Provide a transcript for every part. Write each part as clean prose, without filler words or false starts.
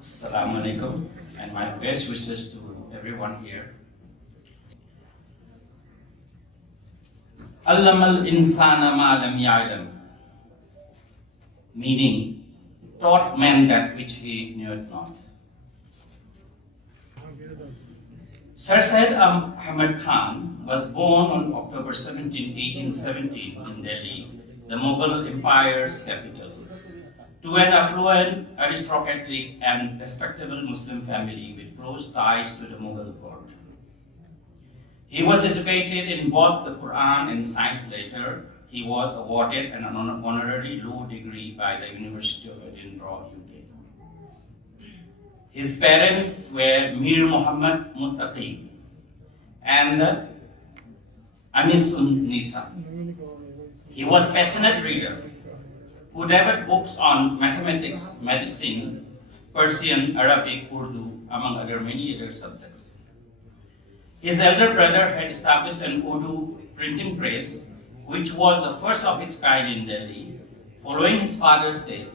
Assalamu alaikum, and my best wishes to everyone here. Allamal insana ma lam ya'lam, meaning taught man that which he knew not. Sir Syed Ahamad Khan was born on October 17, 1817 in Delhi, the Mughal Empire's capital, to an affluent, aristocratic and respectable Muslim family with close ties to the Mughal court. He was educated in both the Quran and science. Later, he was awarded an honorary law degree by the University of Edinburgh, UK. His parents were Mir Muhammad Muttaqi and Anisun Nisa. He was a passionate reader who devoured books on mathematics, medicine, Persian, Arabic, Urdu, among many other subjects. His elder brother had established an Urdu printing press, which was the first of its kind in Delhi. Following his father's death,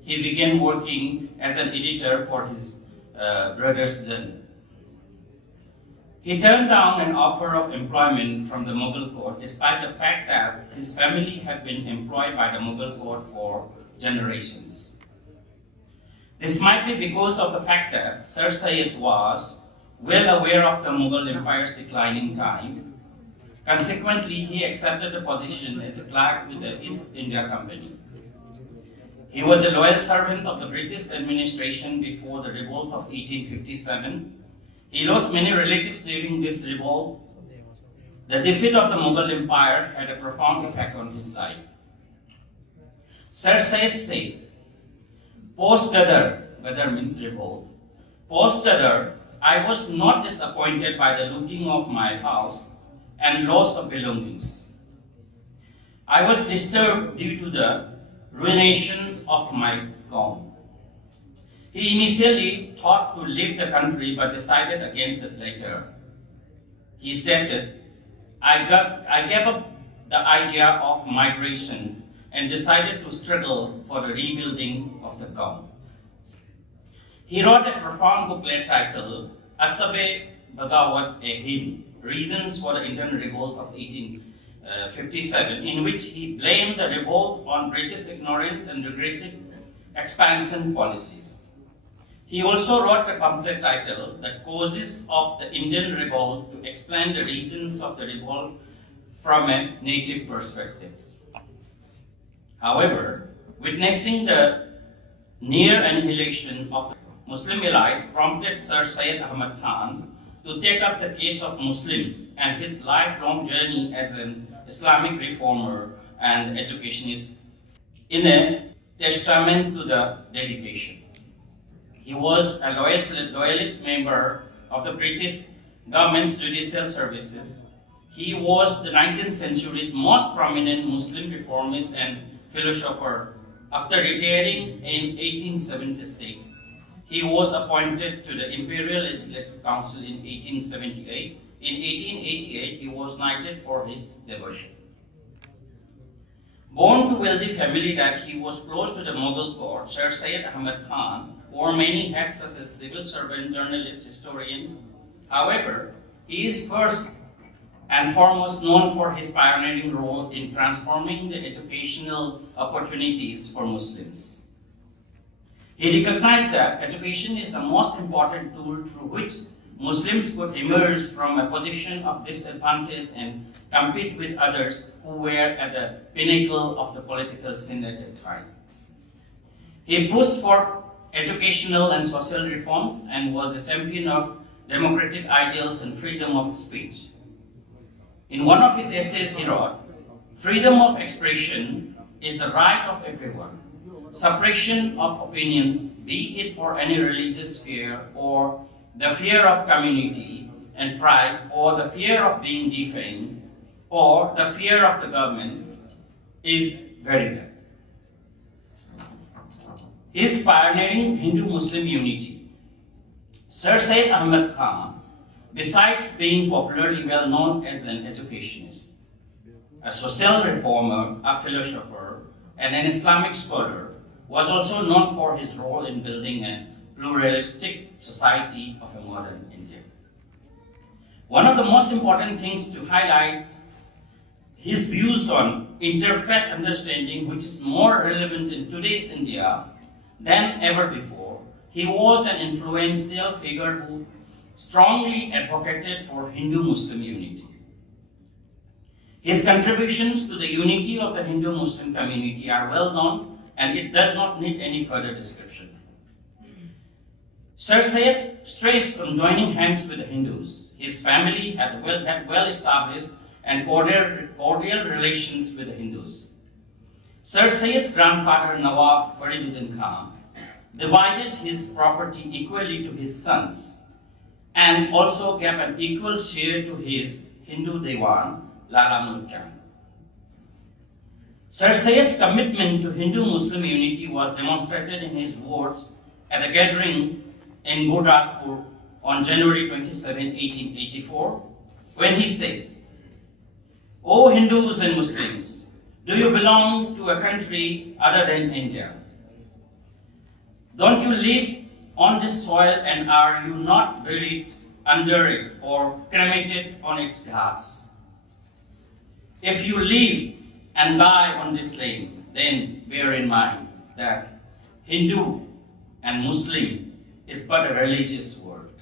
he began working as an editor for his brother's journal. He turned down an offer of employment from the Mughal court despite the fact that his family had been employed by the Mughal court for generations. This might be because of the fact that Sir Syed was well aware of the Mughal Empire's declining time. Consequently, he accepted the position as a clerk with the East India Company. He was a loyal servant of the British administration before the revolt of 1857. He lost many relatives during this revolt. The defeat of the Mughal Empire had a profound effect on his life. Sir Syed said, post-Ghadar, Ghadar means revolt, post-Ghadar, I was not disappointed by the looting of my house and loss of belongings. I was disturbed due to the ruination of my gaum. He initially thought to leave the country but decided against it later. He stated, I gave up the idea of migration and decided to struggle for the rebuilding of the gaum. He wrote a profound booklet titled Asabe Bagawat a Hymn, Reasons for the Indian Revolt of 1857, in which he blamed the revolt on British ignorance and regressive expansion policies. He also wrote a pamphlet titled The Causes of the Indian Revolt to explain the reasons of the revolt from a native perspective. However, witnessing the near annihilation of the Muslim elites prompted Sir Syed Ahamad Khan to take up the case of Muslims and his lifelong journey as an Islamic reformer and educationist in a testament to the dedication. He was a loyalist member of the British government's judicial services. He was the 19th century's most prominent Muslim reformist and philosopher. After retiring in 1876, he was appointed to the Imperial Legislative Council in 1878. In 1888, he was knighted for his devotion. Born to a wealthy family that he was close to the Mughal court, Sir Syed Ahamad Khan wore many hats such as civil servant, journalist, historians. However, he is first and foremost known for his pioneering role in transforming the educational opportunities for Muslims. He recognized that education is the most important tool through which Muslims could emerge from a position of disadvantage and compete with others who were at the pinnacle of the political scene at the time. He pushed for educational and social reforms and was a champion of democratic ideals and freedom of speech. In one of his essays he wrote, "Freedom of expression is the right of everyone. Suppression of opinions, be it for any religious fear or the fear of community and tribe or the fear of being defamed or the fear of the government, is very bad." His pioneering Hindu-Muslim unity. Sir Syed Ahamad Khan, besides being popularly well known as an educationist, a social reformer, a philosopher, and an Islamic scholar, was also known for his role in building a pluralistic society of a modern India. One of the most important things to highlight his views on interfaith understanding, which is more relevant in today's India than ever before. He was an influential figure who strongly advocated for Hindu-Muslim unity. His contributions to the unity of the Hindu-Muslim community are well known, and it does not need any further description. Sir Syed stressed on joining hands with the Hindus. His family had well-established and cordial relations with the Hindus. Sir Syed's grandfather Nawab Fariduddin Khan divided his property equally to his sons and also gave an equal share to his Hindu Dewan, Lala Mulk. Sir Syed's commitment to Hindu-Muslim unity was demonstrated in his words at a gathering in Gurdaspur on January 27, 1884, when he said, "O Hindus and Muslims, do you belong to a country other than India? Don't you live on this soil, and are you not buried under it or cremated on its ghats? If you live and die on this land, then bear in mind that Hindu and Muslim is but a religious word.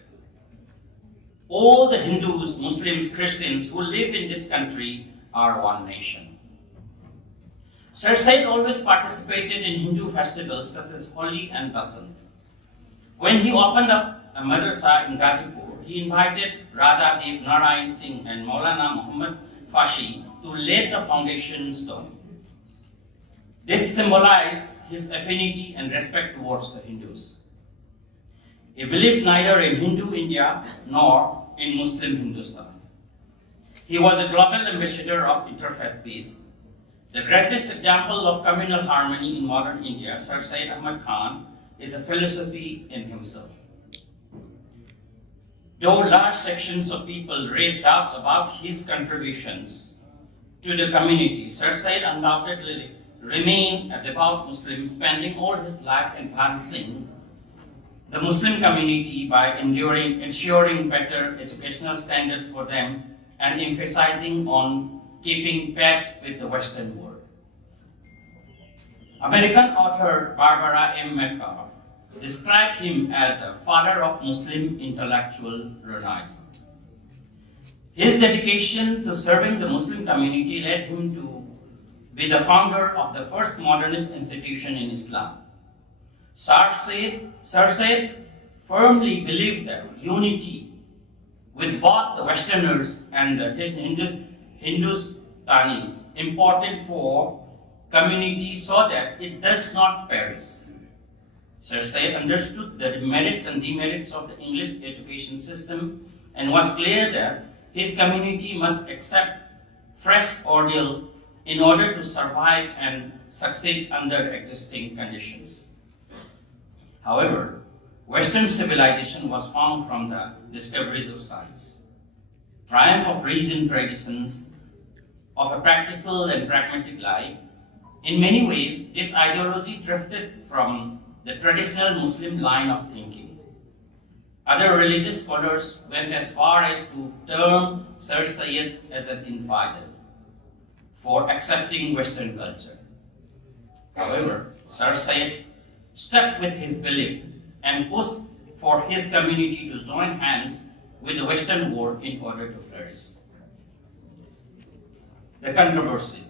All the Hindus, Muslims, Christians who live in this country are one nation." Sir Syed always participated in Hindu festivals such as Holi and Basant. When he opened up a madrasa in Gazipur, he invited Raja Dev Narayan Singh and Maulana Muhammad Fashi to lay the foundation stone. This symbolized his affinity and respect towards the Hindus. He believed neither in Hindu India nor in Muslim Hindustan. He was a global ambassador of interfaith peace. The greatest example of communal harmony in modern India, Sir Syed Ahamad Khan, is a philosophy in himself. Though large sections of people raised doubts about his contributions to the community, Sir Syed undoubtedly remained a devout Muslim, spending all his life enhancing the Muslim community by ensuring better educational standards for them and emphasizing on keeping pace with the Western world. American author Barbara M. Metcalf described him as the father of Muslim intellectual renaissance. His dedication to serving the Muslim community led him to be the founder of the first modernist institution in Islam. Sir Syed firmly believed that unity with both the Westerners and the Hindustanis important for community so that it does not perish. Sir Syed understood the merits and demerits of the English education system and was clear that his community must accept fresh ordeal in order to survive and succeed under existing conditions. However, Western civilization was found from the discoveries of science, triumph of reason traditions, of a practical and pragmatic life. In many ways, this ideology drifted from the traditional Muslim line of thinking. Other religious scholars went as far as to term Sir Syed as an infidel for accepting Western culture. However, Sir Syed stuck with his belief and pushed for his community to join hands with the Western world in order to flourish. The controversy.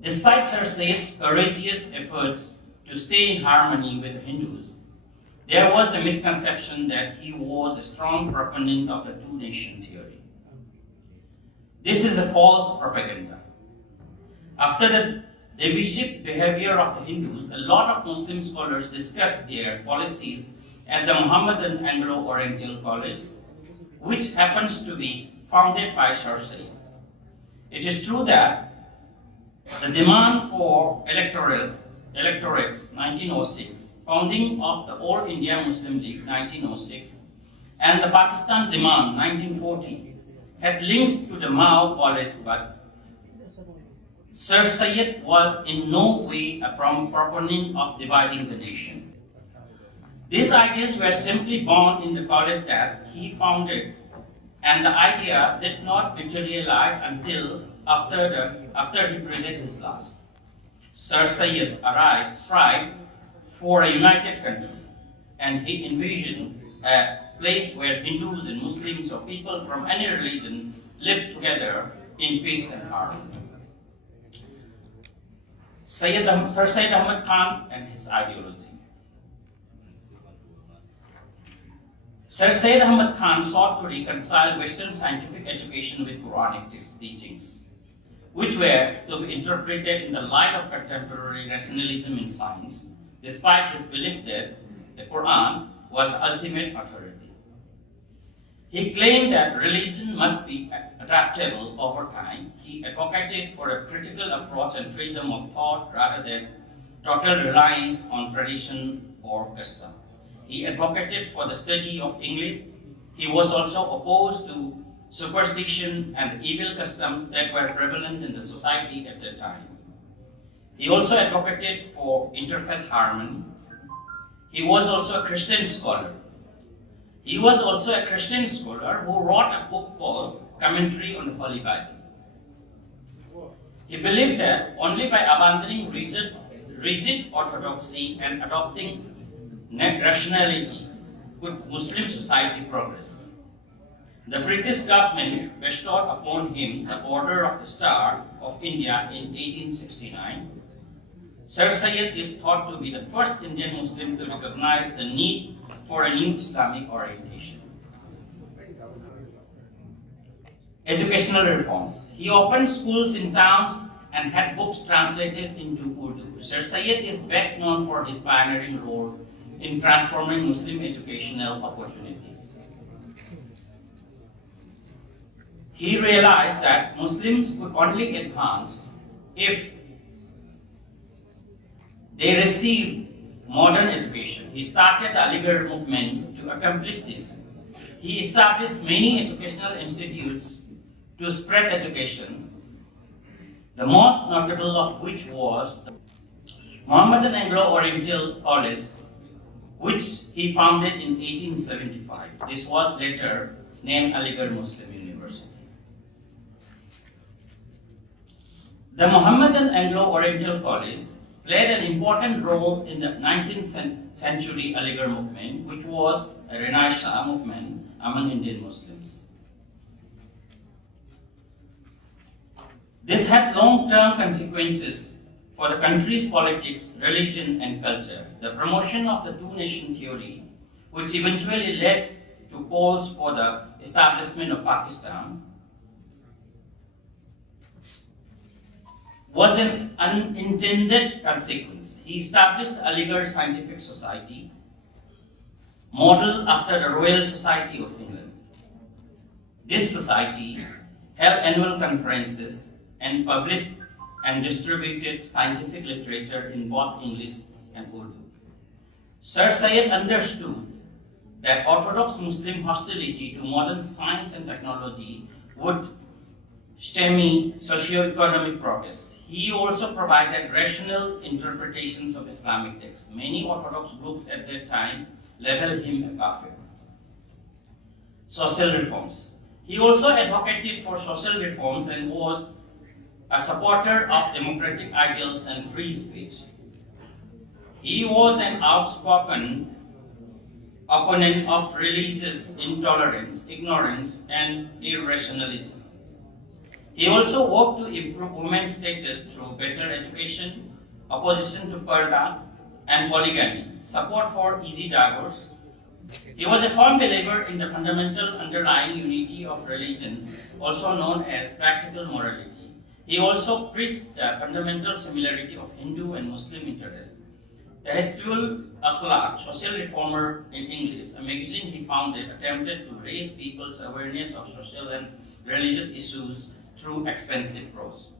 Despite Sir Syed's courageous efforts to stay in harmony with the Hindus, there was a misconception that he was a strong proponent of the two-nation theory. This is a false propaganda. After the divisive behavior of the Hindus, a lot of Muslim scholars discussed their policies at the Mohammedan Anglo-Oriental College, which happens to be founded by Sir Syed. It is true that the demand for electorates 1906, founding of the All India Muslim League 1906, and the Pakistan demand 1940 had links to the Mao College, but Sir Syed was in no way a proponent of dividing the nation. These ideas were simply born in the college that he founded, and the idea did not materialize until after he breathed his last. Sir Syed strived for a united country, and he envisioned a place where Hindus and Muslims or people from any religion lived together in peace and harmony. Sir Syed Ahamad Khan and his ideology. Sir Syed Ahamad Khan sought to reconcile Western scientific education with Quranic teachings, which were to be interpreted in the light of contemporary rationalism in science, despite his belief that the Quran was the ultimate authority. He claimed that religion must be adaptable over time. He advocated for a critical approach and freedom of thought rather than total reliance on tradition or custom. He advocated for the study of English. He was also opposed to superstition and evil customs that were prevalent in the society at that time. He also advocated for interfaith harmony. He was also a Christian scholar. He was also a Christian scholar who wrote a book called Commentary on the Holy Bible. He believed that only by abandoning rigid orthodoxy and adopting rationality could Muslim society progress. The British government bestowed upon him the Order of the Star of India in 1869. Sir Syed is thought to be the first Indian Muslim to recognize the need for a new Islamic orientation. Educational reforms. He opened schools in towns and had books translated into Urdu. Sir Syed is best known for his pioneering role in transforming Muslim educational opportunities. He realized that Muslims could only advance if they received modern education. He started the Aligarh movement to accomplish this. He established many educational institutes to spread education, the most notable of which was the Mohammedan Anglo-Oriental College, which he founded in 1875. This was later named Aligarh Muslim University. The Mohammedan Anglo-Oriental College played an important role in the 19th century Aligarh movement, which was a Renaissance movement among Indian Muslims. This had long-term consequences for the country's politics, religion, and culture. The promotion of the two-nation theory, which eventually led to calls for the establishment of Pakistan, was an unintended consequence. He established the Aligarh Scientific Society, modeled after the Royal Society of England. This society held annual conferences and published and distributed scientific literature in both English and Urdu. Sir Syed understood that Orthodox Muslim hostility to modern science and technology would stymie socio-economic progress. He also provided rational interpretations of Islamic texts. Many Orthodox groups at that time labeled him a kafir. Social reforms. He also advocated for social reforms and was a supporter of democratic ideals and free speech. He was an outspoken opponent of religious intolerance, ignorance, and irrationalism. He also worked to improve women's status through better education, opposition to purdah and polygamy, support for easy divorce. He was a firm believer in the fundamental underlying unity of religions, also known as practical morality. He also preached the fundamental similarity of Hindu and Muslim interests. The Hizbul Akhlaq, social reformer in English, a magazine he founded, attempted to raise people's awareness of social and religious issues through expensive prose.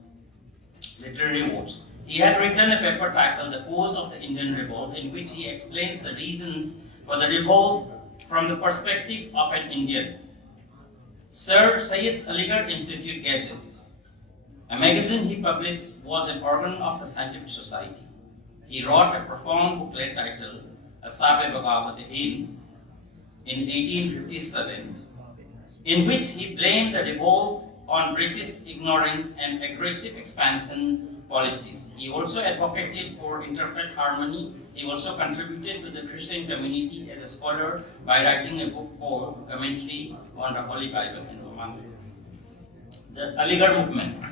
Literary works. He had written a paper titled The Cause of the Indian Revolt, in which he explains the reasons for the revolt from the perspective of an Indian. Sir Syed's Aligarh Institute Gazette, A magazine he published was an organ of the scientific society. He wrote a profound booklet titled Ashab-e Bagawat-e-Hind in 1857, in which he blamed the revolt on British ignorance and aggressive expansion policies. He also advocated for interfaith harmony. He also contributed to the Christian community as a scholar by writing a book called Commentary on the Holy Bible in Oman. The Aligarh movement.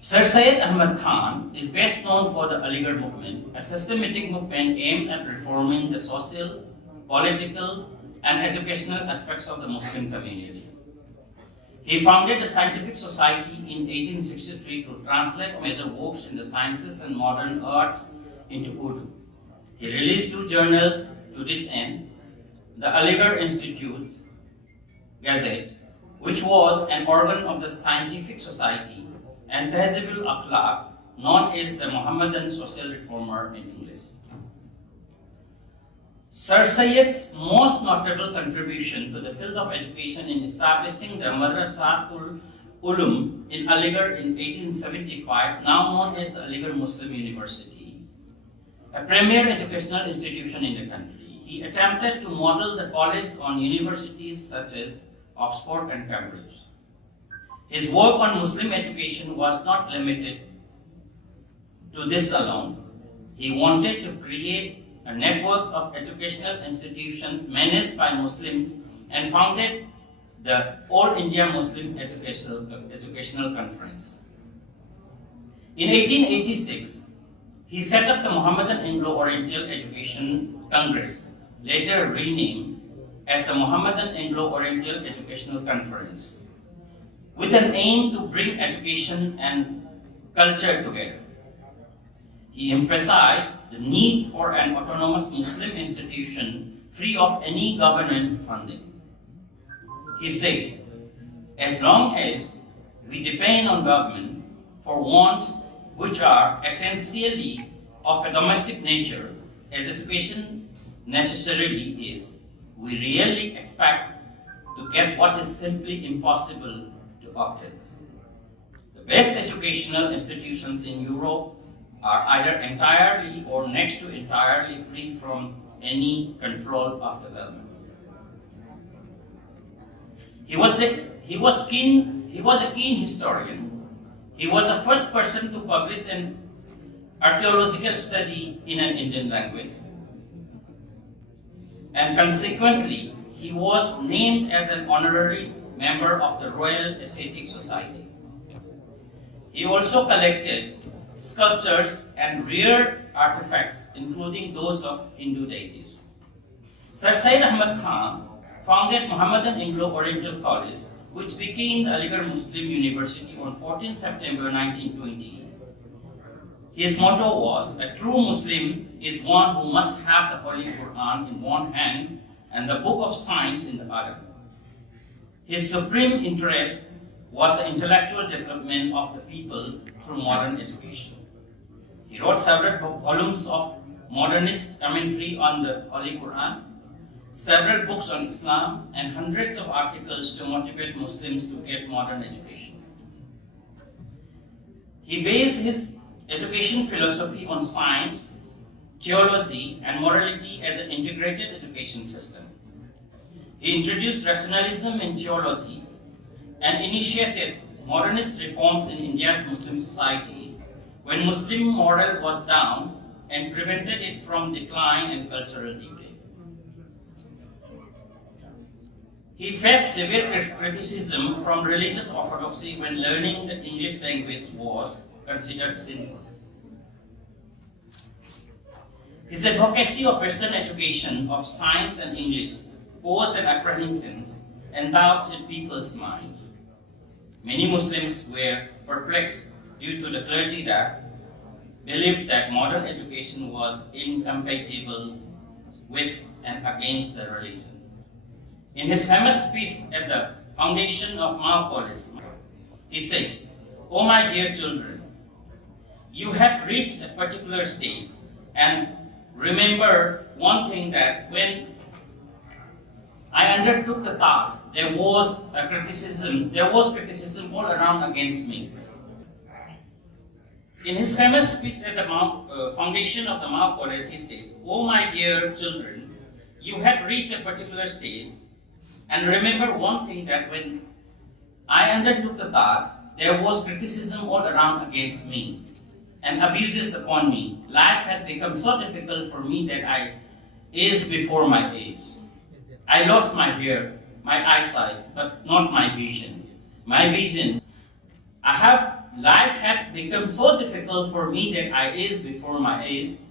Sir Syed Ahamad Khan is best known for the Aligarh movement, a systematic movement aimed at reforming the social, political, and educational aspects of the Muslim community. He founded a scientific society in 1863 to translate major works in the sciences and modern arts into Urdu. He released 2 journals to this end, the Aligarh Institute Gazette, which was an organ of the scientific society, and TAIYYEEBUR Akhlaq, known as the Mohammedan social reformer in English. Sir Syed's most notable contribution to the field of education in establishing the Madrasatul Ulum in Aligarh in 1875, now known as the Aligarh Muslim University, a premier educational institution in the country. He attempted to model the college on universities such as Oxford and Cambridge. His work on Muslim education was not limited to this alone. He wanted to create a network of educational institutions managed by Muslims and founded the All India Muslim Educational Conference. In 1886, he set up the Mohammedan Anglo-Oriental Education Congress, later renamed as the Mohammedan Anglo-Oriental Educational Conference, with an aim to bring education and culture together. He emphasized the need for an autonomous Muslim institution free of any government funding. He said, as long as we depend on government for wants which are essentially of a domestic nature, as education necessarily is, we really expect to get what is simply impossible to obtain. The best educational institutions in Europe are either entirely or next to entirely free from any control of the government. He was a keen historian. He was the first person to publish an archaeological study in an Indian language, and consequently, he was named as an honorary member of the Royal Ascetic Society. He also collected sculptures and rare artifacts, including those of Hindu deities. Sir Syed Ahamad Khan founded Mohammedan Anglo-Oriental College, which became the Aligarh Muslim University on 14 September 1920. His motto was, "A true Muslim is one who must have the Holy Quran in one hand and the Book of Science in the other." His supreme interest was the intellectual development of the people through modern education. He wrote several volumes of modernist commentary on the Holy Quran, several books on Islam, and hundreds of articles to motivate Muslims to get modern education. He based his education philosophy on science, theology, and morality as an integrated education system. He introduced rationalism in theology and initiated modernist reforms in India's Muslim society when Muslim morale was down and prevented it from decline and cultural decay. He faced severe criticism from religious orthodoxy when learning the English language was considered sinful. His advocacy of Western education of science and English posed an apprehensions and doubts in people's minds. Many Muslims were perplexed due to the clergy that believed that modern education was incompatible with and against the religion. In his famous speech at the foundation of Mao College, he said, "Oh my dear children, you have reached a particular stage, and remember one thing, that when I undertook the task, there was criticism all around against me. In his famous speech at the foundation of the Mao College, he said, "Oh my dear children, you have reached a particular stage, and remember one thing, that when I undertook the task, there was criticism all around against me and abuses upon me. Life had become so difficult for me that I aged before my age. I lost my hair, my eyesight, but not my vision. Life had become so difficult for me that I aged before my age.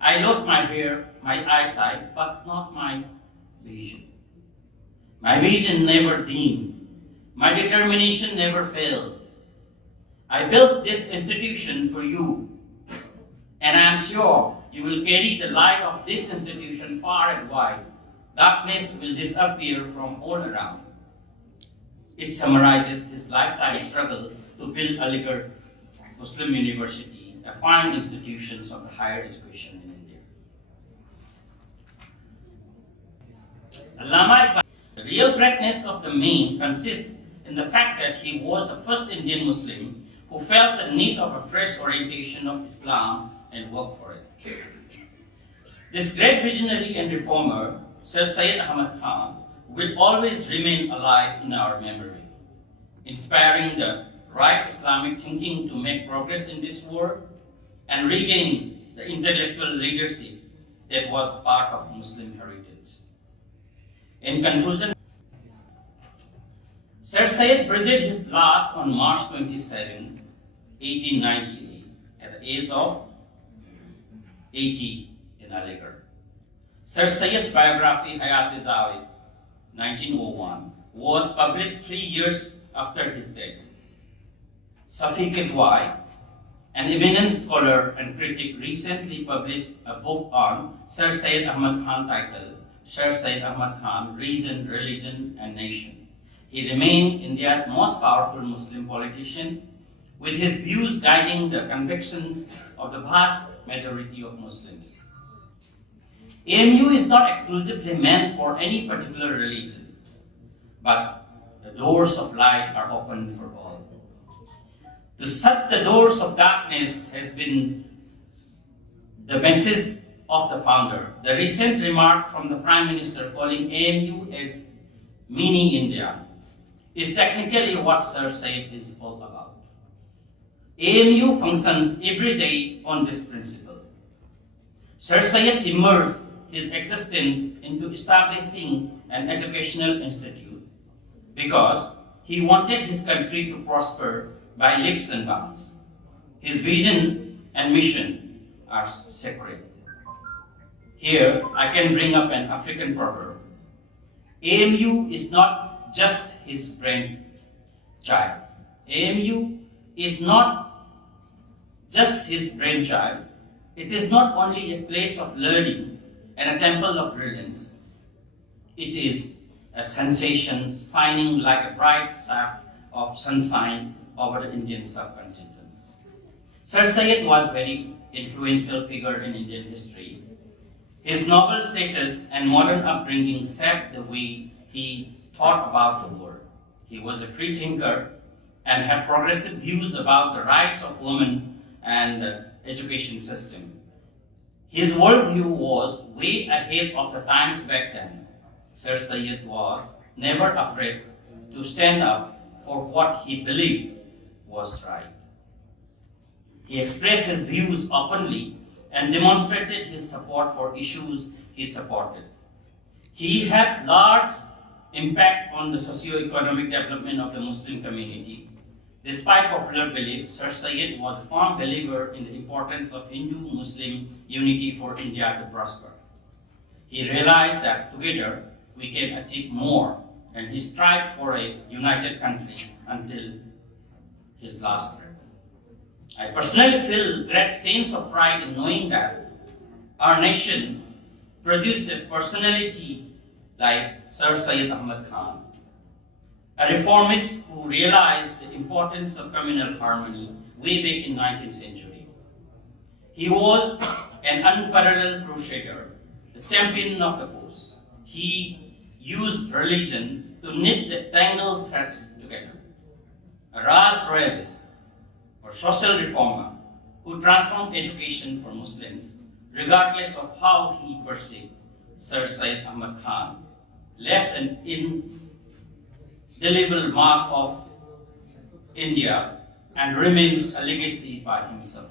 I lost my hair, my eyesight, but not my vision. My vision never dimmed. My determination never failed. I built this institution for you, and I am sure you will carry the light of this institution far and wide. Darkness will disappear from all around." It summarizes his lifetime struggle to build Aligarh Muslim University, a fine institution of the higher education in India. The real greatness of the man consists in the fact that he was the first Indian Muslim who felt the need of a fresh orientation of Islam and worked for it. This great visionary and reformer, Sir Syed Ahamad Khan, will always remain alive in our memory, inspiring the right Islamic thinking to make progress in this world and regain the intellectual leadership that was part of Muslim heritage. In conclusion, Sir Syed breathed his last on March 27, 1898, at the age of 80 in Aligarh. Sir Syed's biography, Hayat-e-Zawid, 1901, was published 3 years after his death. Safiq Edwai, an eminent scholar and critic, recently published a book on Sir Syed Ahamad Khan titled Sir Syed Ahamad Khan, Reason, Religion and Nation. He remained India's most powerful Muslim politician, with his views guiding the convictions of the vast majority of Muslims. AMU is not exclusively meant for any particular religion, but the doors of light are open for all. To shut the doors of darkness has been the message of the founder. The recent remark from the Prime Minister calling AMU as Mini India is technically what Sir Syed is all about. AMU functions every day on this principle. Sir Syed immersed his existence into establishing an educational institute because he wanted his country to prosper by leaps and bounds. His vision and mission are sacred. Here, I can bring up an African proverb. AMU is not just his brainchild. AMU is not just his brainchild. It is not only a place of learning and a temple of brilliance. It is a sensation shining like a bright shaft of sunshine over the Indian subcontinent. Sir Syed was a very influential figure in Indian history. His noble status and modern upbringing shaped the way he thought about the world. He was a free thinker and had progressive views about the rights of women and the education system. His worldview was way ahead of the times back then. Sir Syed was never afraid to stand up for what he believed was right. He expressed his views openly and demonstrated his support for issues he supported. He had large impact on the socio-economic development of the Muslim community. Despite popular belief, Sir Syed was a firm believer in the importance of Hindu-Muslim unity for India to prosper. He realized that together we can achieve more, and he strived for a united country until his last breath. I personally feel great sense of pride in knowing that our nation produced a personality like Sir Syed Ahamad Khan, a reformist who realized the importance of communal harmony way back in 19th century. He was an unparalleled crusader, the champion of the cause. He used religion to knit the tangled threads together. A Raj royalist or social reformer who transformed education for Muslims, regardless of how he perceived Sir Syed Ahamad Khan, left an indelible mark of India and remains a legacy by himself.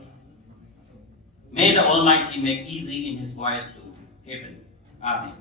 May the Almighty make easy in his voyage to heaven. Amen.